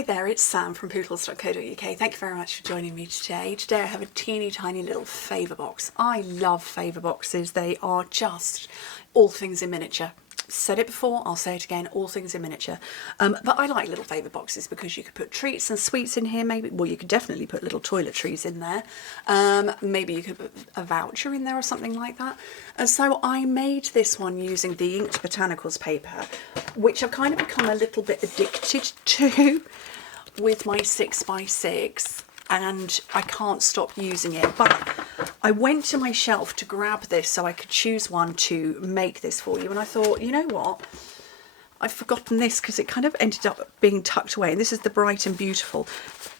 Hi there, it's Sam from poodles.co.uk. Thank you very much for joining me today. Today I have a teeny tiny little Favour box. I love Favour boxes. They are just all things in miniature. Said it before, I'll say it again, all things in miniature. But I like little Favour boxes because you could put treats and sweets in here, maybe. Well, you could definitely put little toiletries in there. Maybe you could put a voucher in there or something like that. And so I made this one using the inked botanicals paper, which I've kind of become a little bit addicted to with my 6x6, and I can't stop using it. But I went to my shelf to grab this so I could choose one to make this for you, and I thought, you know what, I've forgotten this because it kind of ended up being tucked away, and this is the Bright and Beautiful,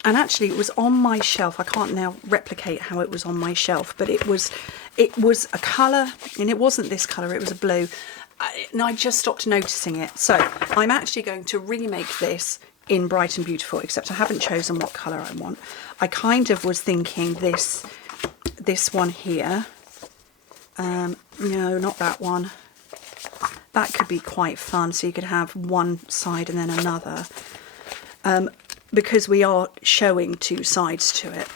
and actually it was on my shelf. I can't now replicate how it was on my shelf, but it was a colour, and it wasn't this colour, it was a blue, and I just stopped noticing it. So I'm actually going to remake this in Bright and Beautiful, except I haven't chosen what colour I want. I kind of was thinking this one here. No, not that one. That could be quite fun, so you could have one side and then another. Because we are showing two sides to it.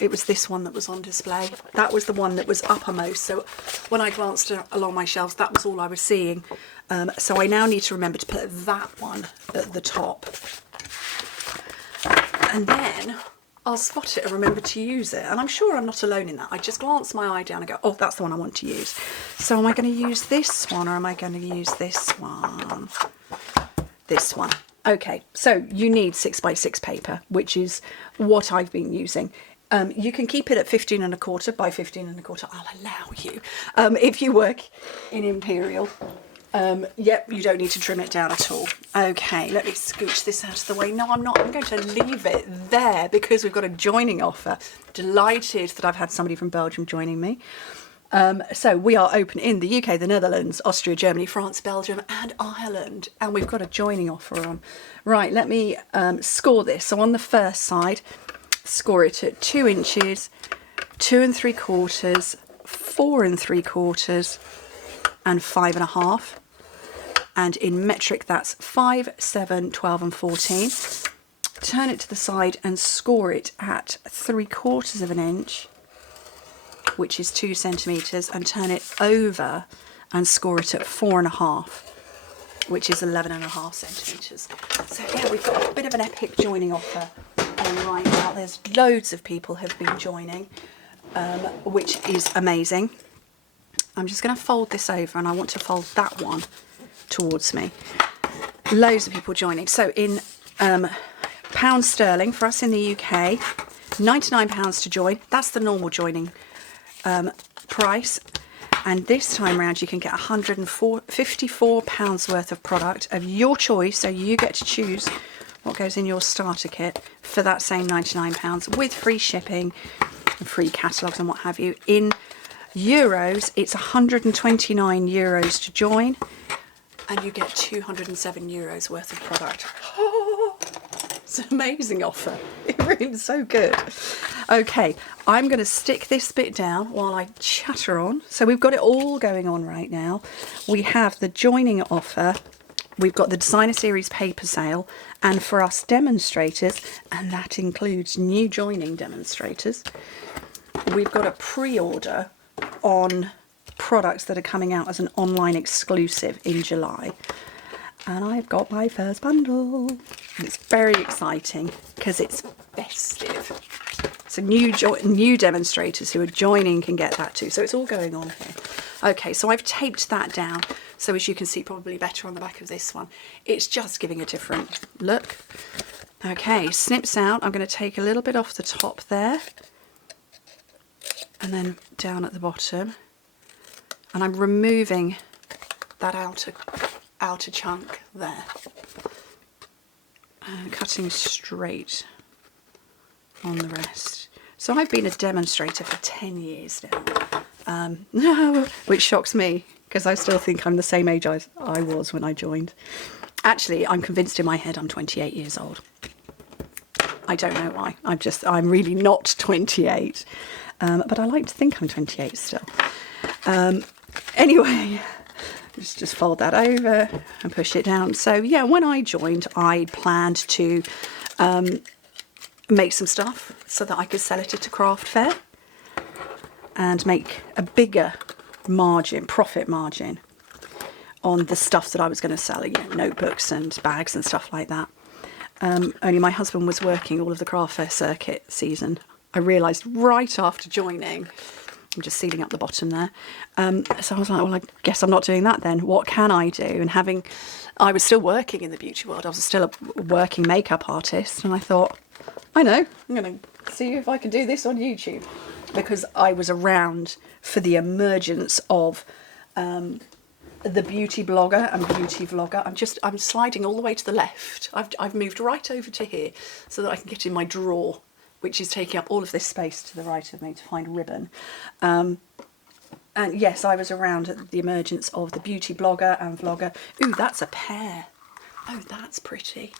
It was this one that was on display. That was the one that was uppermost, so when I glanced along my shelves, that was all I was seeing. So I now need to remember to put that one at the top. And then I'll spot it and remember to use it. And I'm sure I'm not alone in that. I just glance my eye down and go, oh, that's the one I want to use. So am I going to use this one or am I going to use this one? This one. Okay, so you need 6x6 paper, which is what I've been using. You can keep it at 15 1/4 by 15 1/4. I'll allow you. If you work in Imperial. Yep, you don't need to trim it down at all. Okay, let me scooch this out of the way. No, I'm not. I'm going to leave it there because we've got a joining offer. Delighted that I've had somebody from Belgium joining me. So we are open in the UK, the Netherlands, Austria, Germany, France, Belgium and Ireland. And we've got a joining offer on. Right, let me score this. So on the first side, score it at 2 inches, 2 3/4, 4 3/4 and 5 1/2. And in metric, that's 5, 7, 12 and 14. Turn it to the side and score it at 3/4 of an inch, which is 2 centimetres, and turn it over and score it at 4 1/2, which is 11.5 centimetres. So yeah, we've got a bit of an epic joining offer on right now. There's loads of people have been joining, which is amazing. I'm just going to fold this over, and I want to fold that one towards me. Loads of people joining. So in pounds sterling for us in the UK, £99 to join. That's the normal joining price. And this time around, you can get £154 worth of product of your choice. So you get to choose what goes in your starter kit for that same £99 with free shipping and free catalogues and what have you. In euros, it's 129 euros to join, and you get 207 euros worth of product. Oh, it's an amazing offer. It really is so good. Okay, I'm going to stick this bit down while I chatter on. So we've got it all going on right now. We have the joining offer. We've got the designer series paper sale, and for us demonstrators, and that includes new joining demonstrators, we've got a pre-order on products that are coming out as an online exclusive in July. And I've got my first bundle. And it's very exciting because it's festive. So new demonstrators who are joining can get that too. So it's all going on here. Okay, so I've taped that down. So as you can see, probably better on the back of this one. It's just giving a different look. Okay, snips out. I'm going to take a little bit off the top there. And then down at the bottom. And I'm removing that outer chunk there. And cutting straight on the rest. So I've been a demonstrator for 10 years now. Which shocks me, because I still think I'm the same age as I was when I joined. Actually, I'm convinced in my head I'm 28 years old. I don't know why. I'm really not 28. But I like to think I'm 28 still. Anyway, Just fold that over and push it down. So yeah, when I joined, I planned to make some stuff so that I could sell it at a craft fair and make a bigger margin, profit margin on the stuff that I was going to sell, you know, notebooks and bags and stuff like that. Only my husband was working all of the craft fair circuit season. I realised right after joining, I'm just sealing up the bottom there. So I was like, well, I guess I'm not doing that then. What can I do? And I was still working in the beauty world. I was still a working makeup artist. And I thought, I know, I'm going to see if I can do this on YouTube. Because I was around for the emergence of the beauty blogger and beauty vlogger. I'm sliding all the way to the left. I've moved right over to here so that I can get in my drawer, which is taking up all of this space to the right of me to find ribbon. And yes, I was around at the emergence of the beauty blogger and vlogger. Ooh, that's a pear. Oh, that's pretty.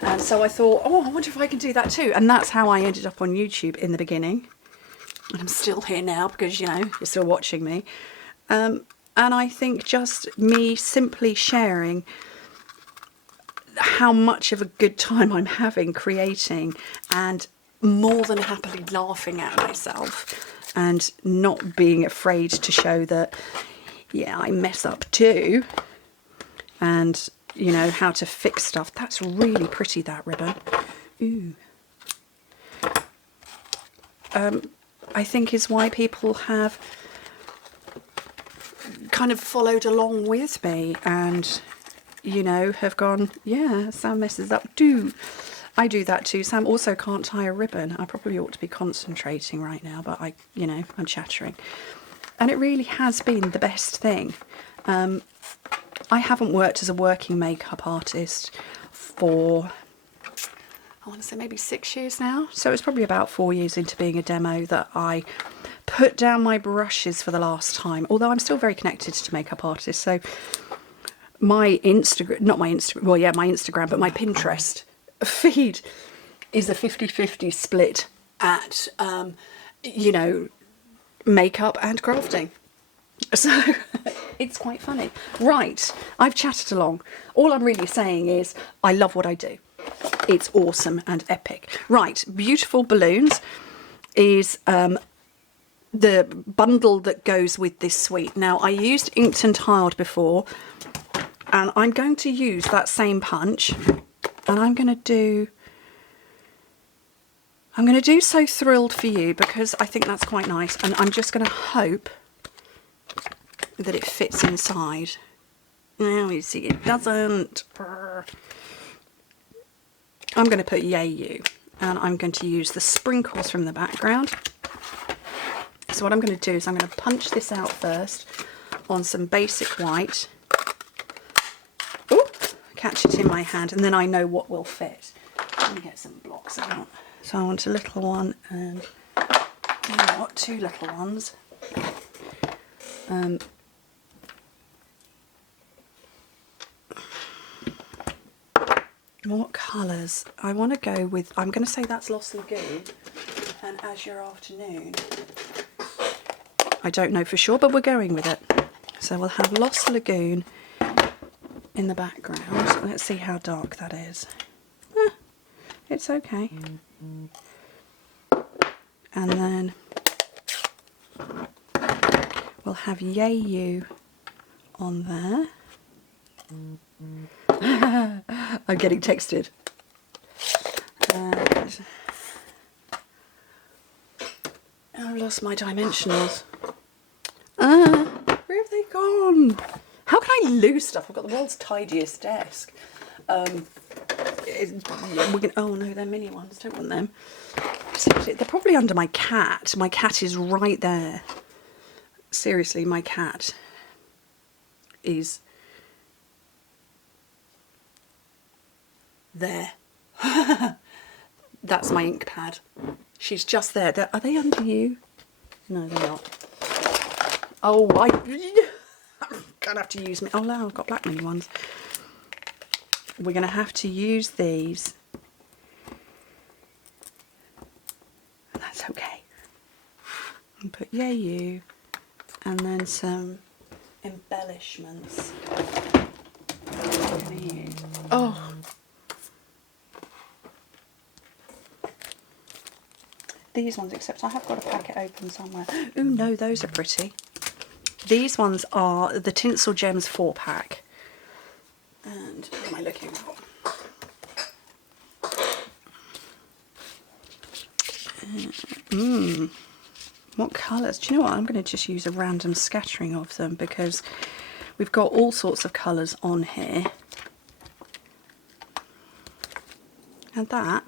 And so I thought, oh, I wonder if I can do that too. And that's how I ended up on YouTube in the beginning. And I'm still here now because, you know, you're still watching me. And I think just me simply sharing how much of a good time I'm having creating, and more than happily laughing at myself and not being afraid to show that, yeah, I mess up too, and, you know, how to fix stuff. That's really pretty, that ribbon. Ooh. I think is why people have kind of followed along with me and, you know, have gone, yeah, Sam messes up too. I do that too. Sam also can't tie a ribbon. I probably ought to be concentrating right now, but you know, I'm chattering. And it really has been the best thing. I haven't worked as a working makeup artist for, I want to say maybe 6 years now. So it's probably about 4 years into being a demo that I put down my brushes for the last time. Although I'm still very connected to makeup artists. So my Instagram, not my Instagram, well, yeah, my Instagram, but my Pinterest feed is a 50-50 split at, you know, makeup and crafting. So it's quite funny. Right, I've chatted along. All I'm really saying is I love what I do. It's awesome and epic. Right, Beautiful Balloons is the bundle that goes with this suite. Now, I used Inked and Tiled before, and I'm going to use that same punch, and I'm going to do So Thrilled for You, because I think that's quite nice, and I'm just going to hope that it fits inside. Now you see it doesn't. I'm going to put Yay You, and I'm going to use the sprinkles from the background. So what I'm going to do is I'm going to punch this out first on some basic white. Ooh, catch it in my hand, and then I know what will fit. Let me get some blocks out. So I want a little one and, you know what, 2 little ones. What colours? I want to go with, I'm going to say that's Lost Lagoon and Azure Afternoon. I don't know for sure, but we're going with it. So we'll have Lost Lagoon in the background. Let's see how dark that is. It's okay. And then we'll have Yay You on there. I'm getting texted. And I've lost my dimensionals. Where have they gone? How can I lose stuff? I've got the world's tidiest desk. Oh no, they're mini ones. Don't want them. Seriously, they're probably under my cat. My cat is right there. Seriously, my cat is there. That's my ink pad. She's just there. Are they under you? No, they're not. Oh, I'm gonna have to use me. Oh no, I've got black mini ones. We're gonna have to use these. And that's okay. And put Yay You, and then some embellishments I'm going to use. Oh, these ones, except I have got a packet open somewhere. Ooh, no, those are pretty. These ones are the Tinsel Gems 4-pack. And what am I looking for? What colours? Do you know what? I'm going to just use a random scattering of them because we've got all sorts of colours on here. And that,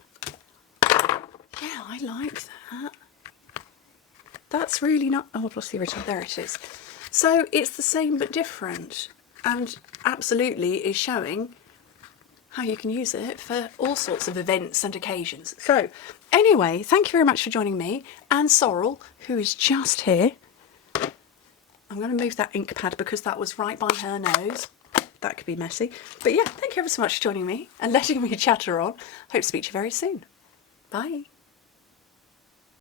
yeah, I like that. That's really not, oh, plus the original, there it is. So it's the same but different, and absolutely is showing how you can use it for all sorts of events and occasions. So anyway, thank you very much for joining me and Sorrel, who is just here. I'm going to move that ink pad because that was right by her nose. That could be messy. But yeah, thank you ever so much for joining me and letting me chatter on. Hope to speak to you very soon. Bye.